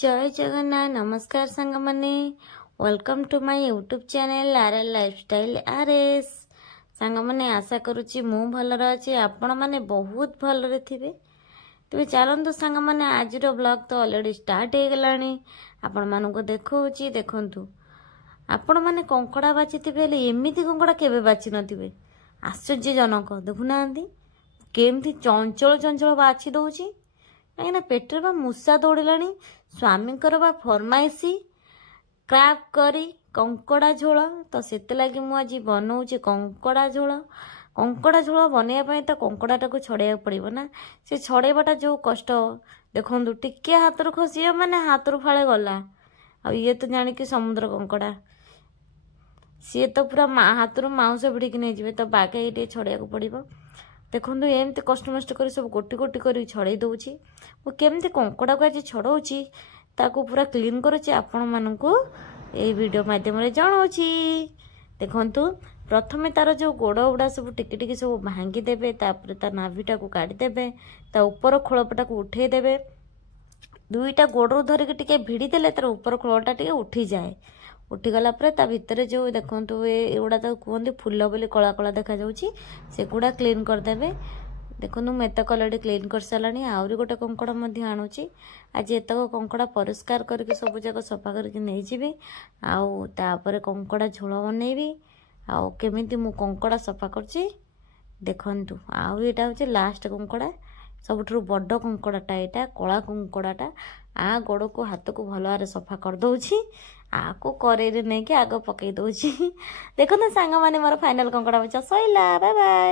जय जगन्नाथ नमस्कार सांग माने welcome to my YouTube channel RL lifestyle आरएस सांग माने आशा करूची मु भलर अछि आपण माने बहुत भलरे थिबे तबे चलंतु सांग माने आज रो ब्लॉग तो ऑलरेडी स्टार्ट हे गलानी आपण मानको को देखौची देखंतु आपण माने कंकड़ा बाचिथिबे ले एमिति कंकड़ा केबे बाची नथिबे आश्चर्यजनक देखुनांती केमती चंचल चंचल बाची दउची कहीं पेटर बा मूसा दौड़लानी स्वामी बा फरमाइशी क्रैप करी कंकड़ा झोल तो से लगी मुझे बनाऊे कंकड़ा झोल बनवाई तो कंकड़ा टाक छड़ाई पड़ो ना से छड़ेबाटा जो कष्ट देखु टिके हाथ रू खसी माने हाथ रू फाड़े गला आ ये तो जानिकी समुद्र कंकड़ा सी तो पूरा हाथ रू माउस भिड़िकी नहीं जाए तो बागे ये छड़ाई पड़ो देखो एमती कष्ट मस्ट कर सब गोटी गोटी कर छड़े दूची मुझे कंकड़ा को आज छड़ाऊँगी ताकू पूरा क्लीन करुच्ची आपण मानू ये वीडियो माध्यम जनाऊँगी देखु प्रथम तार जो गोड़ गुड़ा सब टिके टिके सब भांगीदेवे ता नाभिटा को काढ़ीदेवे ता उपर खोलपटा को उठेदेवे दुईटा गोड़ धरिक टिके भिड़ीदेले तार उपर खोलटा टिके उठी जाए उठीगला ता भितर जो देखो एगुड़ा तो कहते फूल बोली कला कला देखा से गुड़ा क्लीन करदेवे देखो मुझे एतक अलरेडी क्लीन कर सारानी आहरी गोटे कंकड़ा आणुची आज एतक कंकड़ा परिष्कार करके सब जाक सफा करके नहीं जीवी आउे कंकड़ा झोल बनैबी आमिति मु कंकड़ा सफा करची देखंतु आउटा हूँ लास्ट कंकड़ा सबुठ बड़ कंकड़ाटा यहाँ कला कंकड़ाटा आ गोड़ को हाथ को भल भाव सफा कर दौची आको करेई नहीं कि आग पकई दौची देखो ना सांग माने मोर फाइनल कंकड़ा बचा सैला बाय बाय।